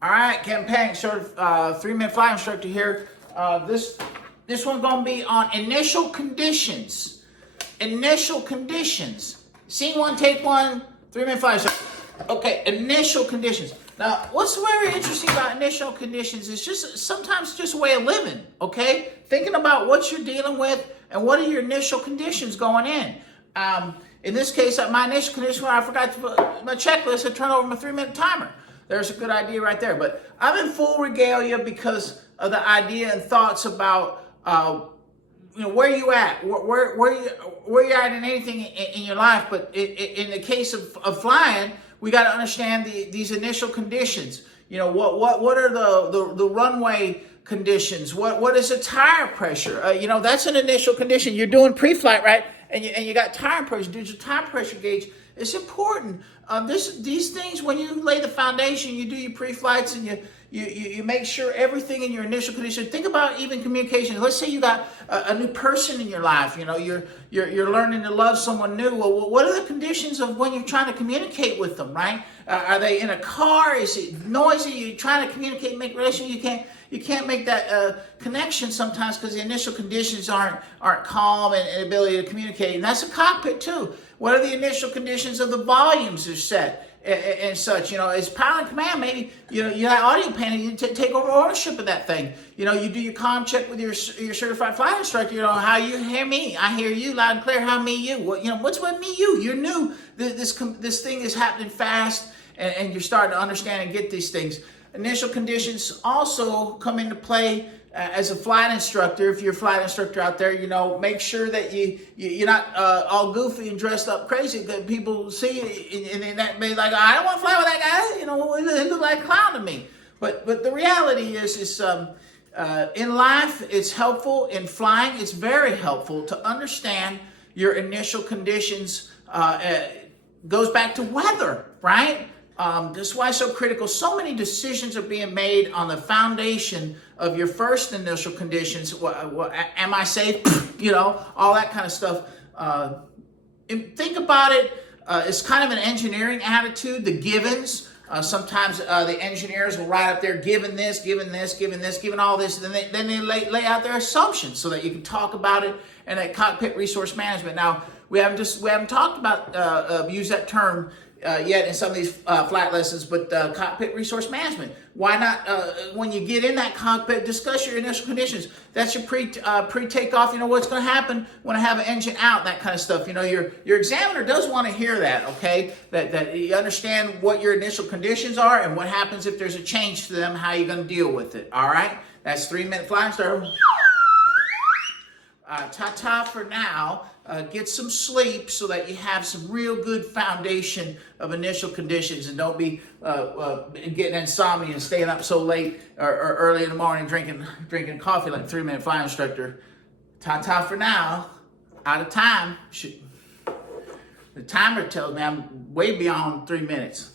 All right, Kevin Panic, sort of 3-minute fly instructor here. This one's gonna be on initial conditions. Initial conditions. Scene one, take one, 3-minute fly instructor. Okay, initial conditions. Now, what's very interesting about initial conditions is sometimes just a way of living. Okay, thinking about what you're dealing with and what are your initial conditions going in. In this case, my initial condition, I forgot to put my checklist and turn over my 3-minute timer. There's a good idea right there. But I'm in full regalia because of the idea and thoughts about where you at, where you at in anything in your life. But in the case of flying, we got to understand these initial conditions. What are the runway conditions? What is the tire pressure? That's an initial condition. You're doing pre-flight, right? And you got tire pressure. Digital tire pressure gauge. It's important. These things, when you lay the foundation, you do your pre-flights and you make sure everything in your initial condition. Think about even communication. Let's say you got a new person in your life. You're learning to love someone new. Well, what are the conditions of when you're trying to communicate with them, right? Are they in a car? Is it noisy? You're trying to communicate, make relationship. You can't make that connection sometimes because the initial conditions aren't calm and ability to communicate. And that's a cockpit too. What are the initial conditions of the volumes are set and such? As pilot and command, maybe you have audio panel, you take over ownership of that thing. You do your comm check with your certified flight instructor. How you hear me, I hear you loud and clear. How me you? What's with me you? You're new. This thing is happening fast, and you're starting to understand and get these things. Initial conditions also come into play as a flight instructor. If you're a flight instructor out there, make sure that you're not all goofy and dressed up crazy that people see and that be like, I don't want to fly with that guy. He look like a clown to me. But the reality is in life, it's helpful. In flying, it's very helpful to understand your initial conditions. Goes back to weather, right? That's why it's so critical. So many decisions are being made on the foundation of your first initial conditions. Am I safe? All that kind of stuff. And think about it. It's kind of an engineering attitude, the givens. Sometimes the engineers will write up there, given this, given this, given this, given all this. And then they lay out their assumptions so that you can talk about it. And that cockpit resource management. Now, we haven't talked about use that term yet in some of these flight lessons, but cockpit resource management. Why not, when you get in that cockpit, discuss your initial conditions. That's your pre-takeoff, what's going to happen when I have an engine out, that kind of stuff. Your examiner does want to hear that, okay? That you understand what your initial conditions are and what happens if there's a change to them, how you're going to deal with it, all right? That's 3-minute flying start. Ta-ta for now. Get some sleep so that you have some real good foundation of initial conditions and don't be getting insomnia and staying up so late or early in the morning drinking coffee like a 3-minute flying instructor. Ta-ta for now. Out of time. The timer tells me I'm way beyond 3 minutes.